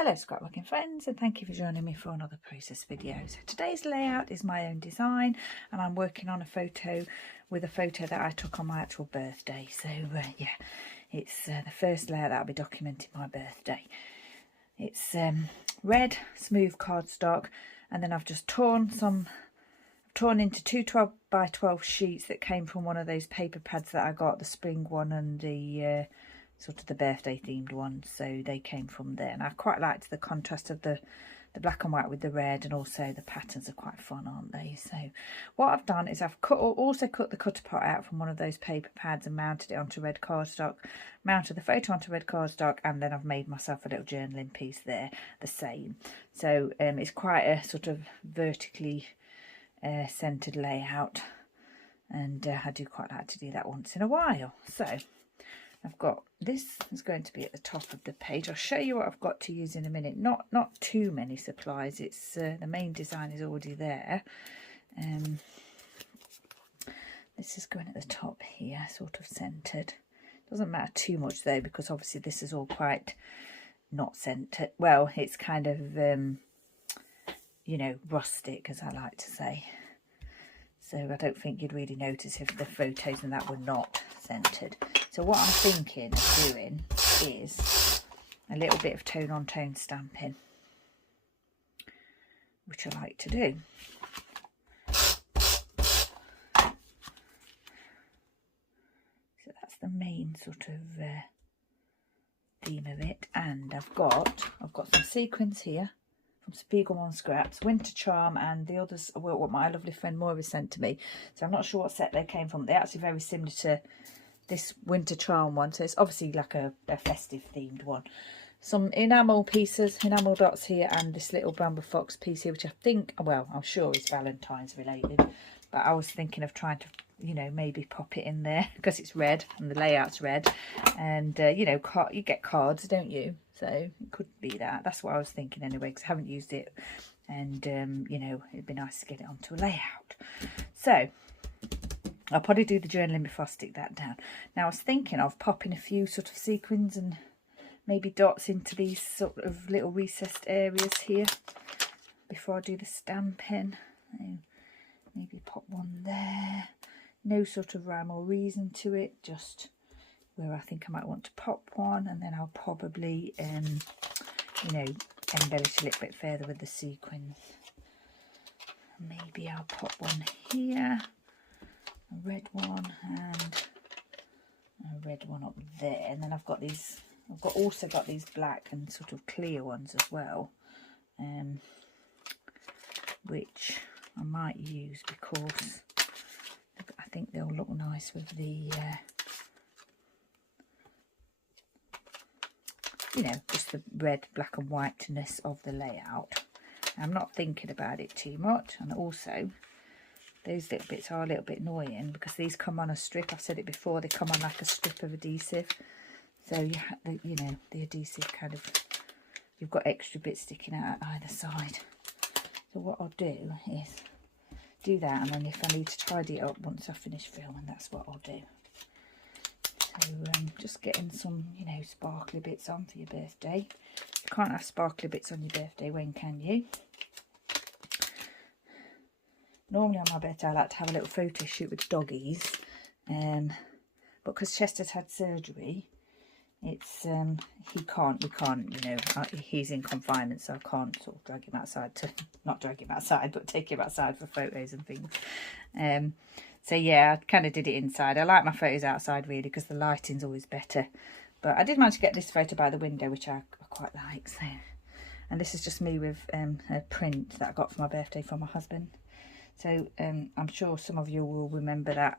Hello scrapbooking friends, and thank you for joining me for another process video. So today's layout is my own design, and I'm working on a photo that I took on my actual birthday. So yeah, it's the first layout that I'll be documenting my birthday. It's red smooth cardstock, and then I've just torn into two 12 by 12 sheets that came from one of those paper pads that I got, the spring one and the sort of the birthday themed one, so they came from there. And I quite liked the contrast of the black and white with the red, and also the patterns are quite fun, aren't they? So what I've done is I've also cut the cutter part out from one of those paper pads and mounted it onto red cardstock, mounted the photo onto red cardstock, and then I've made myself a little journaling piece there the same. So it's quite a sort of vertically centered layout, and I do quite like to do that once in a while. So I've got, this is going to be at the top of the page. I'll show you what I've got to use in a minute. Not too many supplies. It's the main design is already there. This is going at the top here, sort of centered. Doesn't matter too much though, because obviously this is all quite not centered. Well, it's kind of you know, rustic, as I like to say. So I don't think you'd really notice if the photos and that were not centered. So what I'm thinking of doing is a little bit of tone on tone stamping, which I like to do. So that's the main sort of theme of it. And I've got some sequins here from Spiegelman Scraps, Winter Charm, and the others were what my lovely friend Moira sent to me. So I'm not sure what set they came from. They're actually very similar to this Winter Charm one, so it's obviously like a festive themed one. Some enamel pieces, enamel dots here, and this little Bramble Fox piece here, which I think, well, I'm sure is Valentine's related, but I was thinking of trying to, you know, maybe pop it in there because it's red and the layout's red, and you know, you get cards, don't you? So it could be that. That's what I was thinking anyway, because I haven't used it, and you know, it'd be nice to get it onto a layout. So I'll probably do the journaling before I stick that down. Now I was thinking of popping a few sort of sequins and maybe dots into these sort of little recessed areas here before I do the stamping. Maybe pop one there. No sort of rhyme or reason to it, just where I think I might want to pop one, and then I'll probably you know, embellish a little bit further with the sequins. Maybe I'll pop one here, a red one, and a red one up there. And then I've also got these black and sort of clear ones as well, which I might use because I think they'll look nice with the you know, just the red, black and whiteness of the layout. I'm not thinking about it too much, and also those little bits are a little bit annoying because these come on a strip. I've said it before, they come on like a strip of adhesive. So you know, the adhesive kind of, you've got extra bits sticking out either side. So what I'll do is do that, and then if I need to tidy it up once I finish filming, that's what I'll do. So just getting some, you know, sparkly bits on for your birthday. You can't have sparkly bits on your birthday, when can you? Normally on my birthday I like to have a little photo shoot with doggies, but because Chester's had surgery, it's we can't, you know, he's in confinement, so I can't sort of drag him outside to, not drag him outside, but take him outside for photos and things. So yeah, I kind of did it inside. I like my photos outside really because the lighting's always better. But I did manage to get this photo by the window, which I quite like. So, and this is just me with a print that I got for my birthday from my husband. So I'm sure some of you will remember that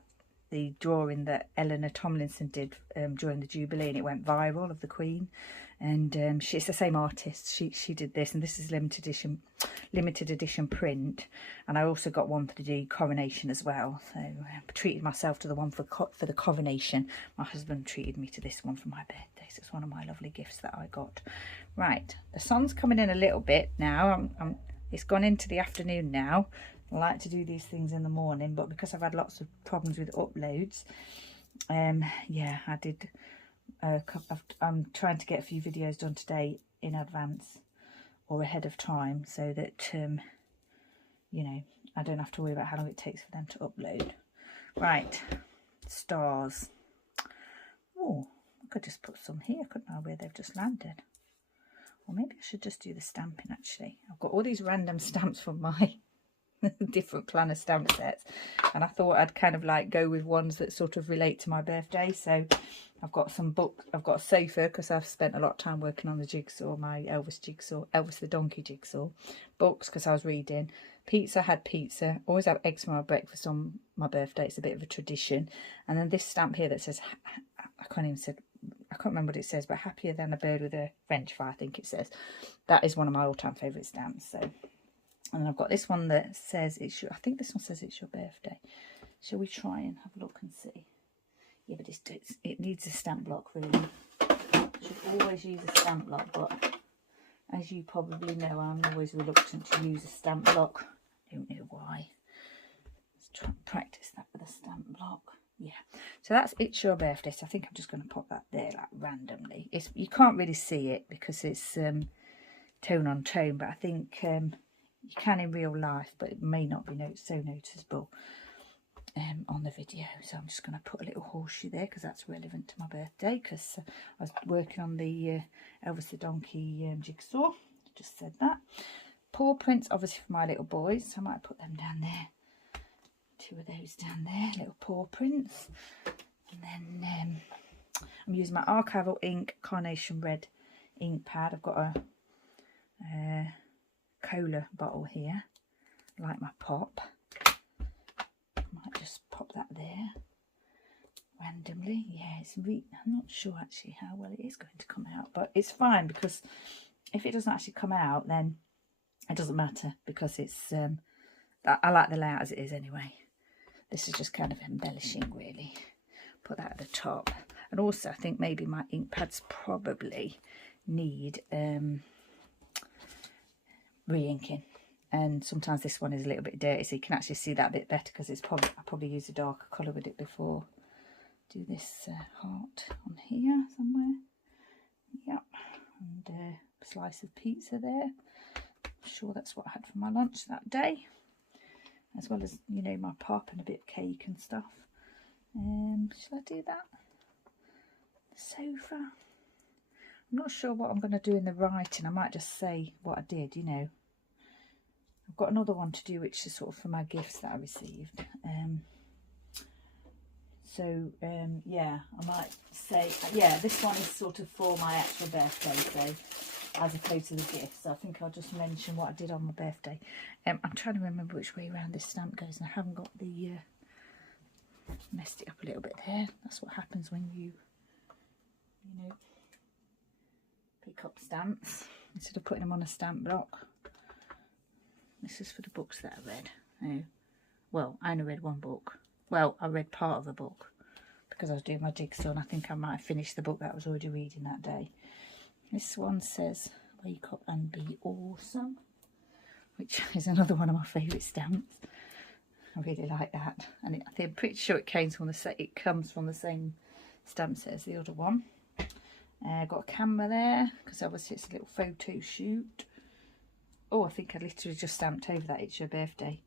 the drawing that Eleanor Tomlinson did during the Jubilee, and it went viral, of the Queen. And it's the same artist. She did this, and this is limited edition print. And I also got one for the coronation as well. So I treated myself to the one for the coronation. My husband treated me to this one for my birthday. So it's one of my lovely gifts that I got. Right, the sun's coming in a little bit now. It's gone into the afternoon now. I like to do these things in the morning, but because I've had lots of problems with uploads, yeah, I did I'm trying to get a few videos done today in advance or ahead of time, so that you know, I don't have to worry about how long it takes for them to upload. Right, stars. Oh, I could just put some here, couldn't I, where they've just landed? Or maybe I should just do the stamping actually. I've got all these random stamps from my different planner stamp sets, and I thought I'd kind of like go with ones that sort of relate to my birthday. So I've got some books, I've got a sofa because I've spent a lot of time working on the jigsaw, my Elvis jigsaw, Elvis the donkey jigsaw. Books because I was reading. Pizza, had pizza. Always have eggs for my breakfast on my birthday. It's a bit of a tradition. And then this stamp here that says, I can't remember what it says, but happier than a bird with a French fry, I think it says. That is one of my all-time favourite stamps. So, and then I've got this one that says it's your, I think this one says it's your birthday. Shall we try and have a look and see? Yeah, but it needs a stamp block really. Should always use a stamp block, but as you probably know, I'm always reluctant to use a stamp block. I don't know why. Let's try and practice that with a stamp block. Yeah, so that's It's Your Birthday. So I think I'm just going to pop that there like randomly. You can't really see it because it's tone on tone, but I think you can in real life, but it may not be so noticeable on the video. So I'm just going to put a little horseshoe there because that's relevant to my birthday, because I was working on the Elvis the donkey jigsaw. Just said that. Paw prints, obviously for my little boys, so I might put them down there. Two of those down there, little paw prints. And then I'm using my archival ink carnation red ink pad. I've got a cola bottle here, like my pop. Might just pop that there randomly. Yeah, I'm not sure actually how well it is going to come out, but it's fine because if it doesn't actually come out, then it doesn't matter, because it's I like the layout as it is anyway. This is just kind of embellishing really. Put that at the top. And also I think maybe my ink pads probably need re-inking. And sometimes this one is a little bit dirty, so you can actually see that a bit better because it's I probably used a darker colour with it before. Do this heart on here somewhere. Yep. And a slice of pizza there. I'm sure that's what I had for my lunch that day. As well as, you know, my pop and a bit of cake and stuff. Shall I do that? The sofa. I'm not sure what I'm going to do in the writing. I might just say what I did, you know. I've got another one to do, which is sort of for my gifts that I received. Yeah, I might say, yeah, this one is sort of for my actual birthday, so as opposed to the gifts. So I think I'll just mention what I did on my birthday. I'm trying to remember which way around this stamp goes, and I haven't got the messed it up a little bit there. That's what happens when you know, pick up stamps instead of putting them on a stamp block. This is for the books that I read. Oh, well, I only read one book. Well, I read part of a book because I was doing my jigsaw, and I think I might have finished the book that I was already reading that day. This one says, "Wake up and be awesome," which is another one of my favourite stamps. I really like that, and I'm pretty sure it comes from the same stamp set as the other one. Got a camera there because obviously it's a little photo shoot. Oh, I think I literally just stamped over that It's Your Birthday.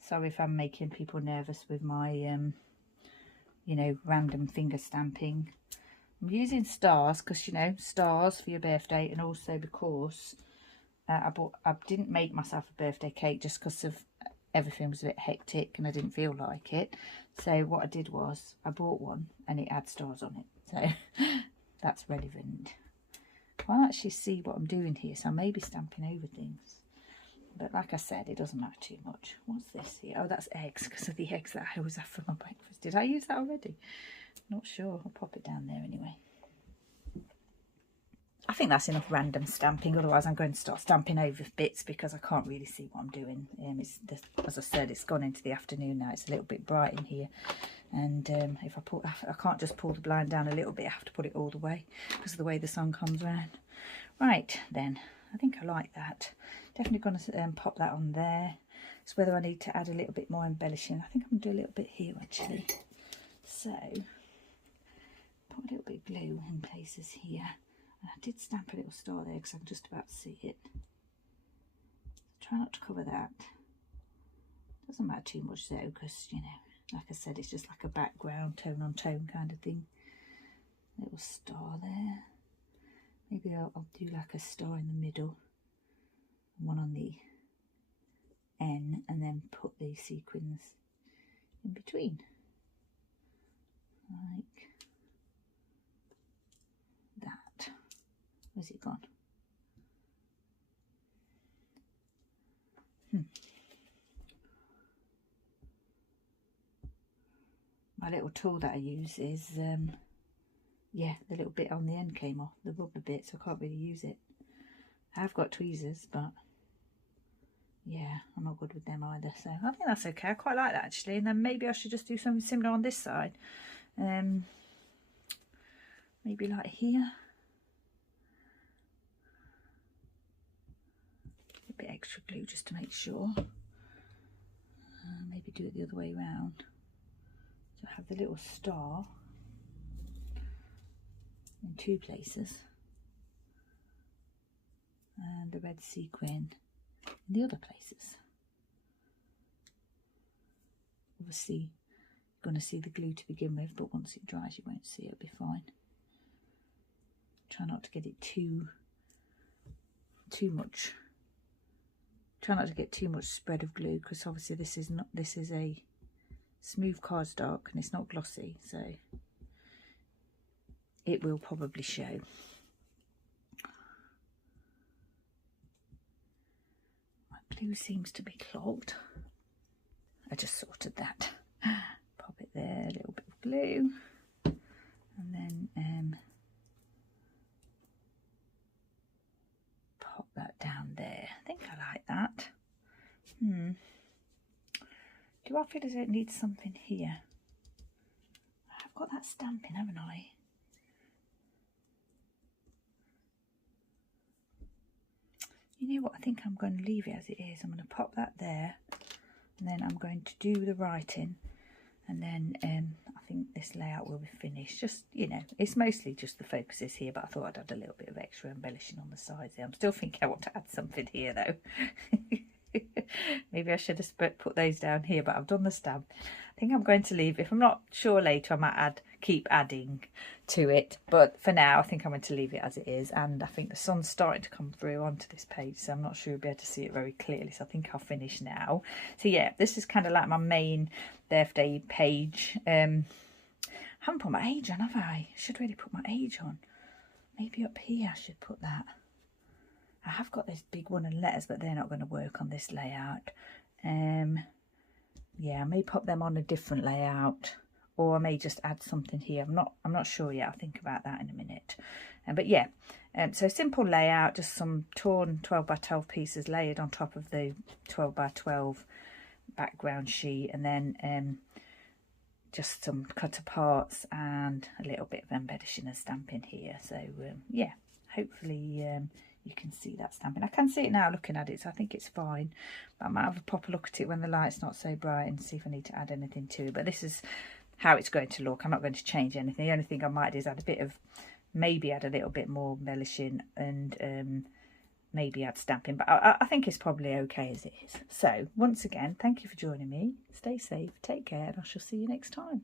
Sorry if I'm making people nervous with my, you know, random finger stamping. I'm using stars because, you know, stars for your birthday, and also because I didn't make myself a birthday cake just because of everything was a bit hectic and I didn't feel like it. So what I did was I bought one and it had stars on it. So that's relevant. I can't actually see what I'm doing here, so I may be stamping over things. But like I said, it doesn't matter too much. What's this here? Oh, that's eggs, because of the eggs that I always have for my breakfast. Did I use that already? Not sure. I'll pop it down there anyway. I think that's enough random stamping, otherwise I'm going to start stamping over bits because I can't really see what I'm doing. As I said, it's gone into the afternoon now. It's a little bit bright in here, and if I can't just pull the blind down a little bit, I have to put it all the way because of the way the sun comes round. Right then, I think I like that. Definitely going to pop that on there. It's whether I need to add a little bit more embellishing. I think I'm going to do a little bit here actually. So put a little bit of glue in places here. I did stamp a little star there because I'm just about to see it. Try not to cover that. Doesn't matter too much though, because, you know, like I said, it's just like a background, tone on tone kind of thing. Little star there. Maybe I'll do like a star in the middle, one on the N, and then put the sequins in between, like that. Where's it gone? My little tool that I use is, yeah, the little bit on the end came off, the rubber bit, so I can't really use it. I've got tweezers, but yeah, I'm not good with them either, so I think that's okay. I quite like that actually. And then maybe I should just do something similar on this side. Maybe like here. A bit extra glue just to make sure. Maybe do it the other way around. So I have the little star in two places and the red sequin in the other places. Obviously you're going to see the glue to begin with, but once it dries you won't see it. It'll be fine. Try not to get it too much. Try not to get too much spread of glue, because obviously this is a smooth cardstock and it's not glossy, so it will probably show. My glue seems to be clogged. I just sorted that. Pop it there, a little bit of glue, and then pop that down there. I think I like that. Do I feel as it needs something here? I've got that stamping, haven't I? You know what, I think I'm going to leave it as it is. I'm going to pop that there, and then I'm going to do the writing, and then I think this layout will be finished. Just, you know, it's mostly just the focuses here, but I thought I'd add a little bit of extra embellishing on the sides there. I'm still thinking I want to add something here though. Maybe I should have put those down here, but I've done the stamp. I think I'm going to leave. If I'm not sure later, I might keep adding to it, but for now I think I'm going to leave it as it is. And I think the sun's starting to come through onto this page, so I'm not sure you'll be able to see it very clearly, so I think I'll finish now. So yeah, this is kind of like my main birthday page. I haven't put my age on, have I? Should really put my age on. Maybe up here I should put that. I have got this big one in letters, but they're not going to work on this layout. Yeah, I may pop them on a different layout, or I may just add something here. I'm not sure yet. I'll think about that in a minute. But yeah, so simple layout, just some torn 12 by 12 pieces layered on top of the 12 by 12 background sheet, and then just some cut aparts and a little bit of embellishing and stamping here. So yeah, hopefully you can see that stamping. I can see it now looking at it, so I think it's fine, but I might have a proper look at it when the light's not so bright and see if I need to add anything to it. But this is how it's going to look. I'm not going to change anything. The only thing I might do is add a bit of, maybe add a little bit more embellishing and maybe add stamping, but I think it's probably okay as it is. So once again, thank you for joining me. Stay safe, take care, and I shall see you next time.